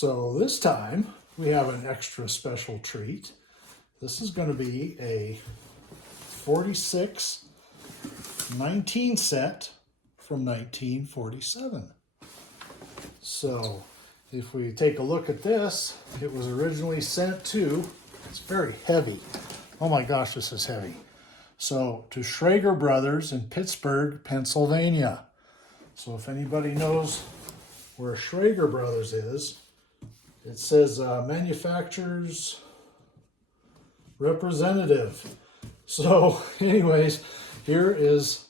So this time we have an extra special treat. This is going to be a 46-19 set from 1947. So if we take a look at this, it was originally sent to, it's very heavy. Oh my gosh, this is heavy. So to Schrager Brothers in Pittsburgh, Pennsylvania. So if anybody knows where Schrager Brothers is, it says manufacturer's representative. So anyways, here is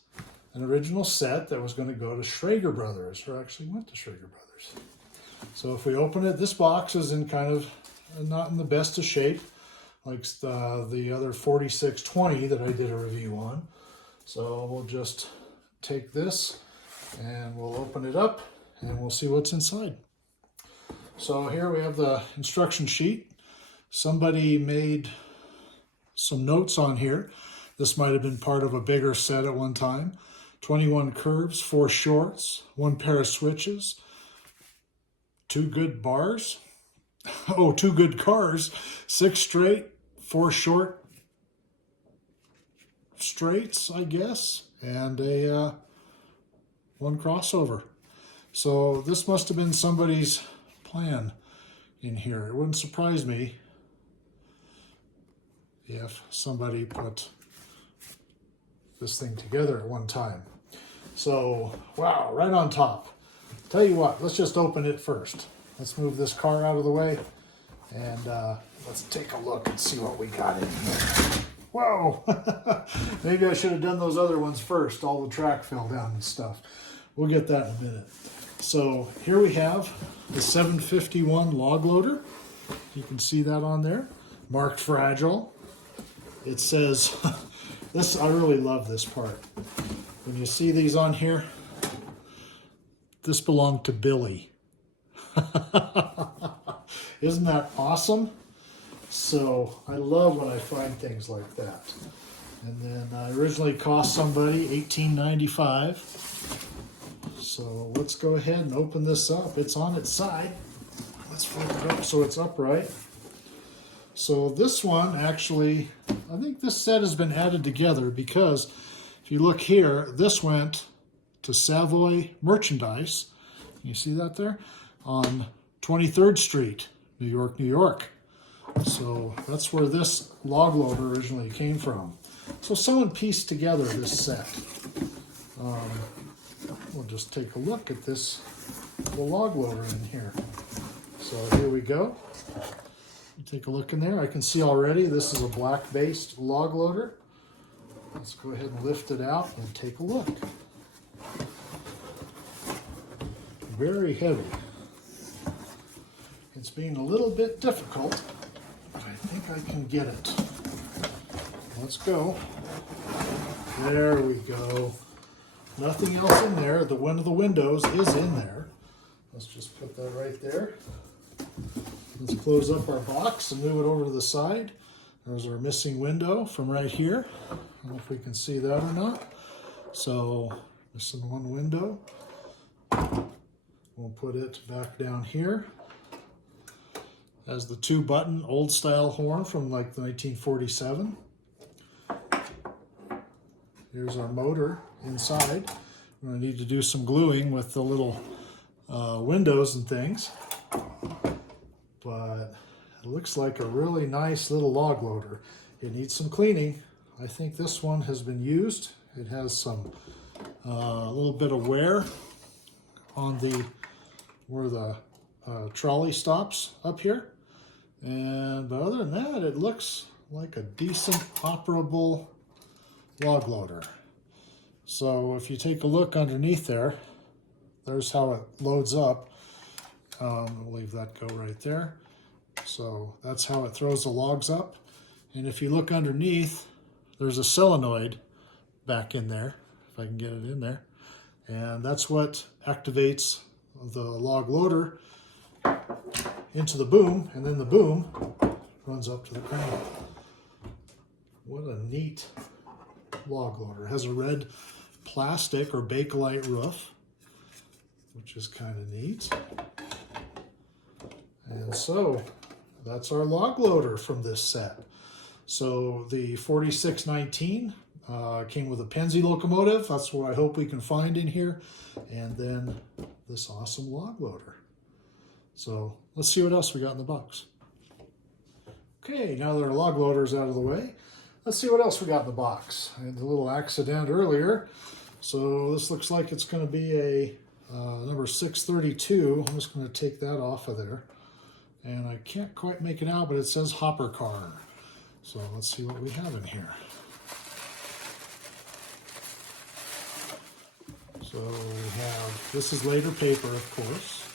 an original set that was going to go to Schrager Brothers, or actually went to Schrager Brothers. So if we open it, this box is in kind of not in the best of shape, like the other 4620 that I did a review on. So we'll just take this and we'll open it up and we'll see what's inside. So here we have the instruction sheet. Somebody made some notes on here. This might have been part of a bigger set at one time. 21 curves, 4 shorts, 1 pair of switches, 2 good bars. Oh, 2 good cars, 6 straight, 4 short straights, I guess, and a 1 crossover. So this must have been somebody's plan in here. It wouldn't surprise me if somebody put this thing together at one time. So, wow, right on top. Tell you what, let's just open it first. Let's move this car out of the way and let's take a look and see what we got in here. Whoa! Maybe I should have done those other ones first. All the track fell down and stuff. We'll get that in a minute. So here we have the 751 log loader. You can see that on there. Marked fragile. It says, I really love this part. When you see these on here, this belonged to Billy. Isn't that awesome? So I love when I find things like that. And then I originally cost somebody $18.95. So let's go ahead and open this up. It's on its side. Let's flip it up so it's upright. So this one actually, I think this set has been added together because if you look here, this went to Savoy Merchandise. You see that there? On 23rd Street, New York, New York. So that's where this log loader originally came from. So someone pieced together this set. We'll just take a look at the log loader in here. So here we go. Take a look in there. I can see already this is a black-based log loader. Let's go ahead and lift it out and take a look. Very heavy. It's being a little bit difficult, but I think I can get it. Let's go. There we go. Nothing else in there. One of the windows is in there. Let's just put that right there. Let's close up our box and move it over to the side. There's our missing window from right here. I don't know if we can see that or not. So, missing one window. We'll put it back down here. Has the 2-button old style horn from like 1947. Here's our motor inside. We're going to need to do some gluing with the little windows and things. But it looks like a really nice little log loader. It needs some cleaning. I think this one has been used. It has some a little bit of wear on where the trolley stops up here. But other than that, it looks like a decent operable log loader. So if you take a look underneath there, there's how it loads up. We'll leave that go right there. So that's how it throws the logs up. And if you look underneath, there's a solenoid back in there, if I can get it in there. And that's what activates the log loader into the boom, and then the boom runs up to the crane. What a neat log loader. It has a red plastic or Bakelite roof, which is kind of neat. And so that's our log loader from this set. So the 4619 came with a Penzi locomotive. That's what I hope we can find in here. And then this awesome log loader. So let's see what else we got in the box. Okay, now that our log loader is out of the way, let's see what else we got in the box. I had a little accident earlier. So this looks like it's going to be a number 632. I'm just going to take that off of there. And I can't quite make it out, but it says hopper car. So let's see what we have in here. So we have, this is later paper, of course.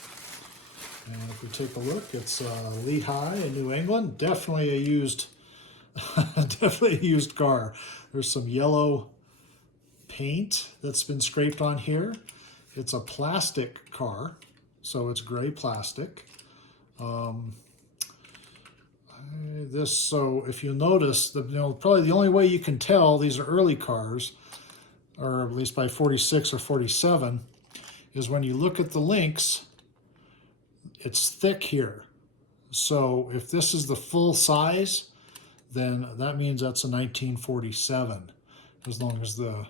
And if we take a look, it's Lehigh in New England. Definitely a used, definitely a used car. There's some yellow paint that's been scraped on here. It's a plastic car, so it's gray plastic. So if you notice, probably the only way you can tell these are early cars, or at least by 46 or 47, is when you look at the links, it's thick here. So if this is the full size, then that means that's a 1947, as long as the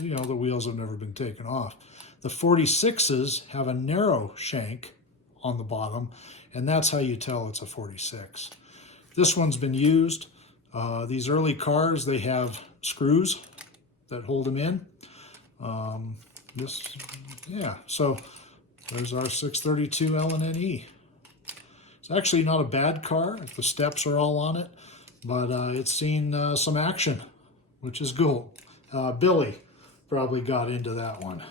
wheels have never been taken off. The 46s have a narrow shank on the bottom, and that's how you tell it's a 46. This one's been used. These early cars, they have screws that hold them in. So there's our 632 LNNE. It's actually not a bad car if the steps are all on it, but it's seen some action, which is cool. Billy probably got into that one.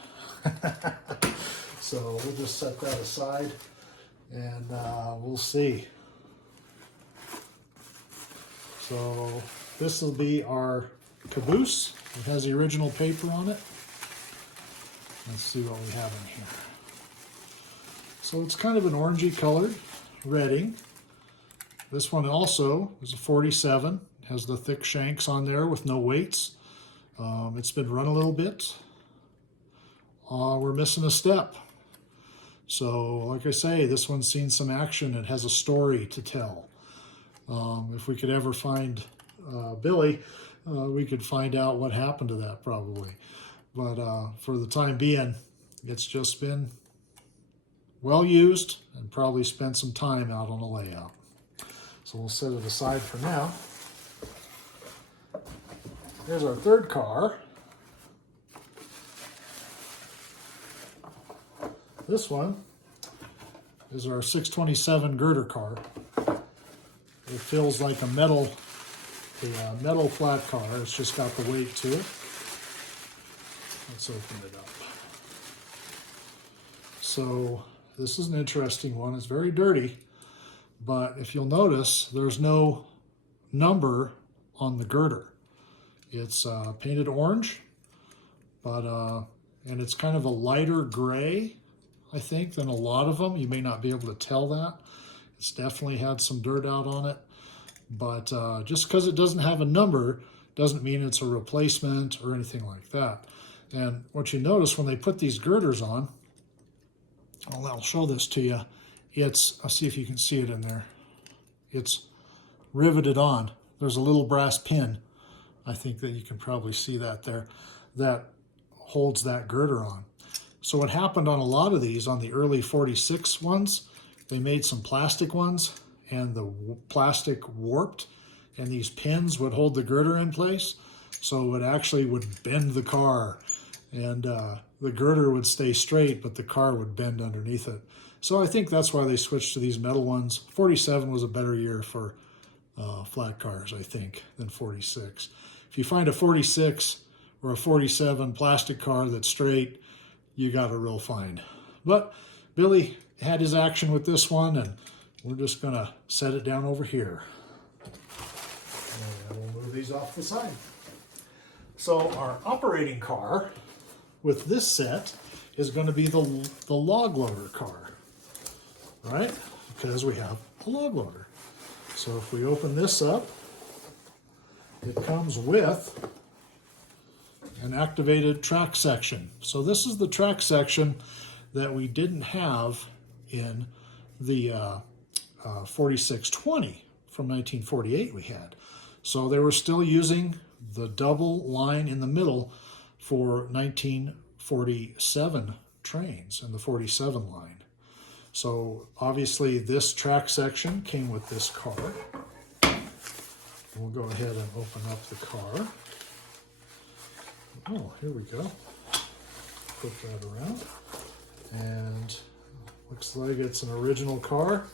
So we'll just set that aside and we'll see. So this will be our caboose. It has the original paper on it. Let's see what we have in here. So it's kind of an orangey colored redding. This one also is a 47. It has the thick shanks on there with no weights. It's been run a little bit. We're missing a step. So like I say, this one's seen some action. It has a story to tell. If we could ever find Billy, we could find out what happened to that probably. But for the time being, it's just been well used and probably spent some time out on a layout. So we'll set it aside for now. Here's our third car. This one is our 627 girder car. It feels like a metal flat car. It's just got the weight to it. Let's open it up. So this is an interesting one. It's very dirty, but if you'll notice, there's no number on the girder. It's painted orange, but and it's kind of a lighter gray, I think, than a lot of them. You may not be able to tell that. It's definitely had some dirt out on it, but just because it doesn't have a number doesn't mean it's a replacement or anything like that. And what you notice when they put these girders on, I'll show this to you. I'll see if you can see it in there. It's riveted on. There's a little brass pin. I think that you can probably see that there. That holds that girder on. So what happened on a lot of these, on the early 46 ones, they made some plastic ones and the plastic warped and these pins would hold the girder in place. So it actually would bend the car and the girder would stay straight, but the car would bend underneath it. So I think that's why they switched to these metal ones. 47 was a better year for flat cars, I think, than 46. If you find a 46 or a 47 plastic car that's straight, you got a real find. But Billy had his action with this one, and we're just gonna set it down over here. And we'll move these off the side. So our operating car with this set is going to be the log loader car, right? Because we have a log loader. So if we open this up, it comes with an activated track section. So this is the track section that we didn't have in the 4620 from 1948 we had. So they were still using the double line in the middle for 1947 trains and the 47 line. So obviously this track section came with this car. We'll go ahead and open up the car. Oh, here we go. Put that around. And looks like it's an original car,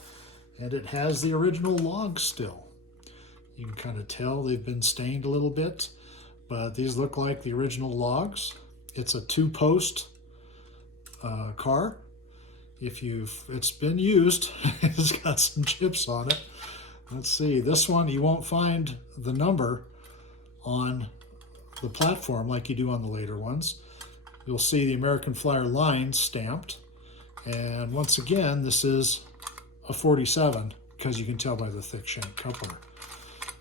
and it has the original logs still. You can kind of tell they've been stained a little bit, but these look like the original logs. It's a two-post car. It's been used, it's got some chips on it. Let's see, this one you won't find the number on the platform like you do on the later ones. You'll see the American Flyer line stamped, and once again this is a 47 because you can tell by the thick shank coupler.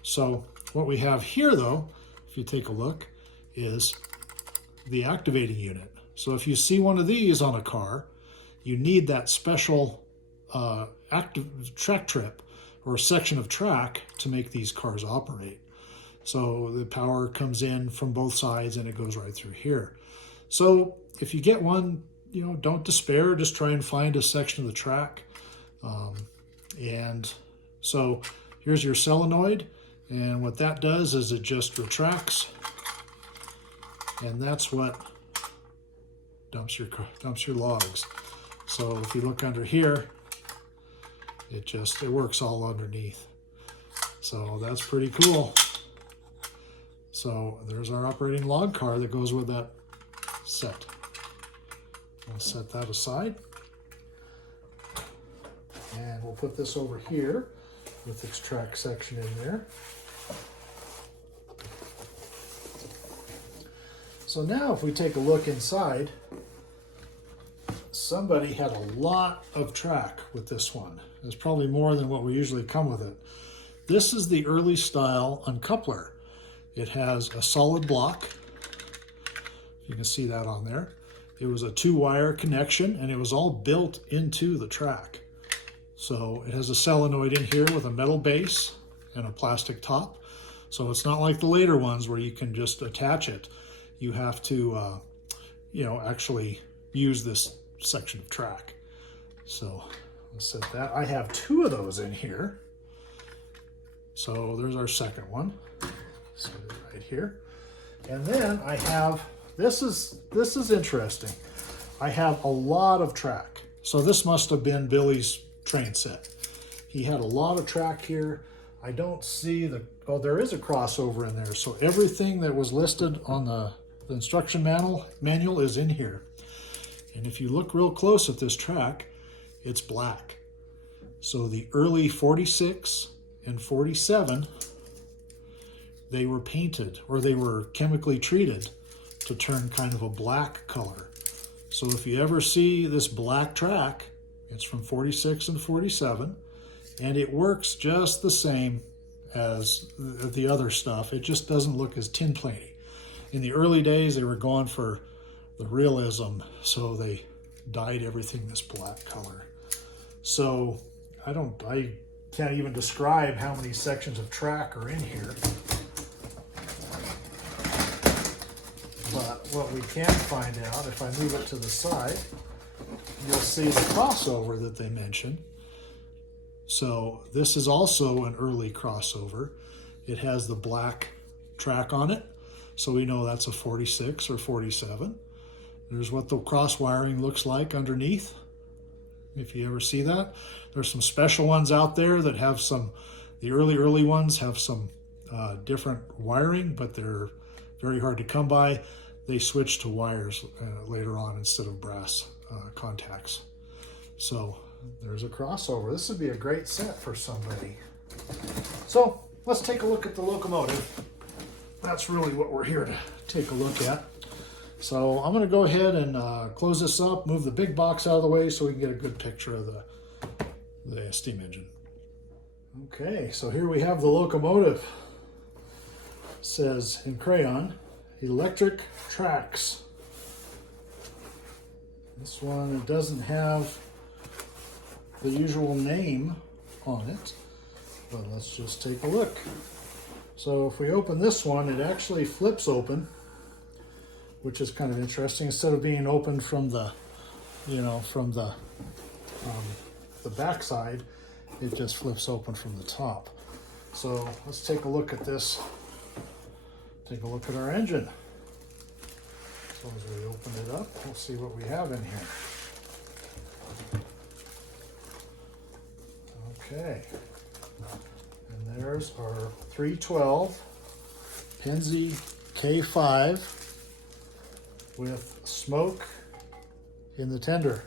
So what we have here though, if you take a look, is the activating unit. So if you see one of these on a car, you need that special active track trip or section of track to make these cars operate. So the power comes in from both sides and it goes right through here. So if you get one, don't despair, just try and find a section of the track. And so here's your solenoid, and what that does is it just retracts, and that's what dumps your logs. So if you look under here, it works all underneath. So that's pretty cool. So there's our operating log car that goes with that set. I'll set that aside. And we'll put this over here with its track section in there. So now if we take a look inside, somebody had a lot of track with this one. There's probably more than what we usually come with it. This is the early style uncoupler. It has a solid block. You can see that on there. It was a 2-wire connection, and it was all built into the track. So it has a solenoid in here with a metal base and a plastic top. So it's not like the later ones where you can just attach it. You have to, actually use this section of track. So let's set that. I have 2 of those in here. So there's our second one. Set it right here. And then I have, this is interesting. I have a lot of track. So this must have been Billy's train set. He had a lot of track here. I don't see there is a crossover in there. So everything that was listed on the instruction manual is in here. And if you look real close at this track, it's black. So the early 46 and 47, they were painted or they were chemically treated to turn kind of a black color. So if you ever see this black track, it's from 46 and 47, and it works just the same as the other stuff. It just doesn't look as tin platy. In the early days, they were going for the realism, so they dyed everything this black color. So I can't even describe how many sections of track are in here. But what we can find out, if I move it to the side, you'll see the crossover that they mentioned. So this is also an early crossover. It has the black track on it, so we know that's a 46 or 47. There's what the cross wiring looks like underneath, if you ever see that. There's some special ones out there that have the early ones have some different wiring, but they're very hard to come by. They switched to wires later on instead of brass contacts. So there's a crossover. This would be a great set for somebody. So let's take a look at the locomotive. That's really what we're here to take a look at. So I'm going to go ahead and close this up, move the big box out of the way so we can get a good picture of the steam engine. Okay, so here we have the locomotive. It says in crayon, electric tracks. This one, it doesn't have the usual name on it, but let's just take a look. So if we open this one, it actually flips open, which is kind of interesting. Instead of being opened from the, from the back side, it just flips open from the top. So let's take a look at this. Take a look at our engine. So as we open it up, we'll see what we have in here. Okay. And there's our 312 Penzi K5 with smoke in the tender.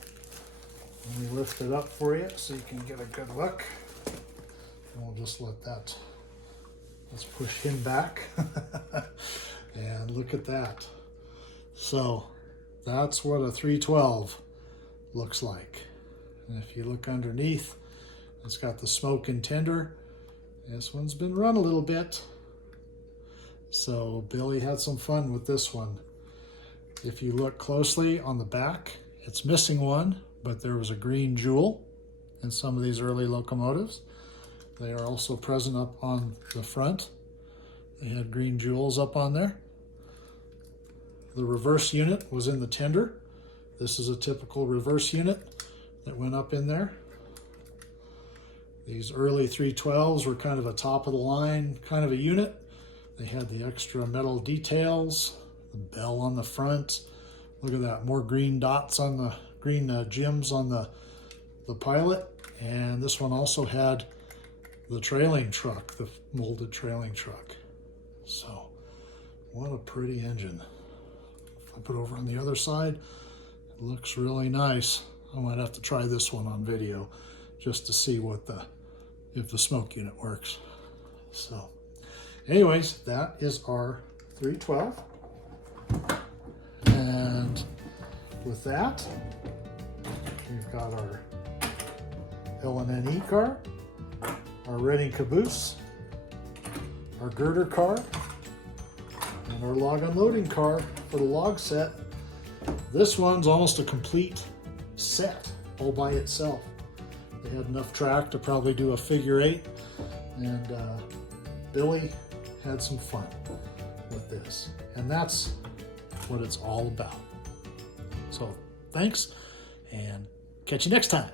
Let me lift it up for you so you can get a good look. And we'll just let that, let's push him back. And look at that. So that's what a 312 looks like. And if you look underneath, it's got the smoke and tender. This one's been run a little bit. So Billy had some fun with this one. If you look closely on the back, it's missing one, but there was a green jewel in some of these early locomotives. They are also present up on the front. They had green jewels up on there. The reverse unit was in the tender. This is a typical reverse unit that went up in there. These early 312s were kind of a top of the line kind of a unit. They had the extra metal details, the bell on the front. Look at that, more green dots on the green gems on the pilot. And this one also had the trailing truck, the molded trailing truck. So what a pretty engine. Flip it over on the other side. It looks really nice. I might have to try this one on video just to see what if the smoke unit works. So anyways, that is our 312. And with that, we've got our L&N car, our Reading caboose, our girder car, and our log unloading car for the log set. This one's almost a complete set all by itself. They had enough track to probably do a figure 8, and Billy had some fun with this, and that's what it's all about. So thanks, and catch you next time.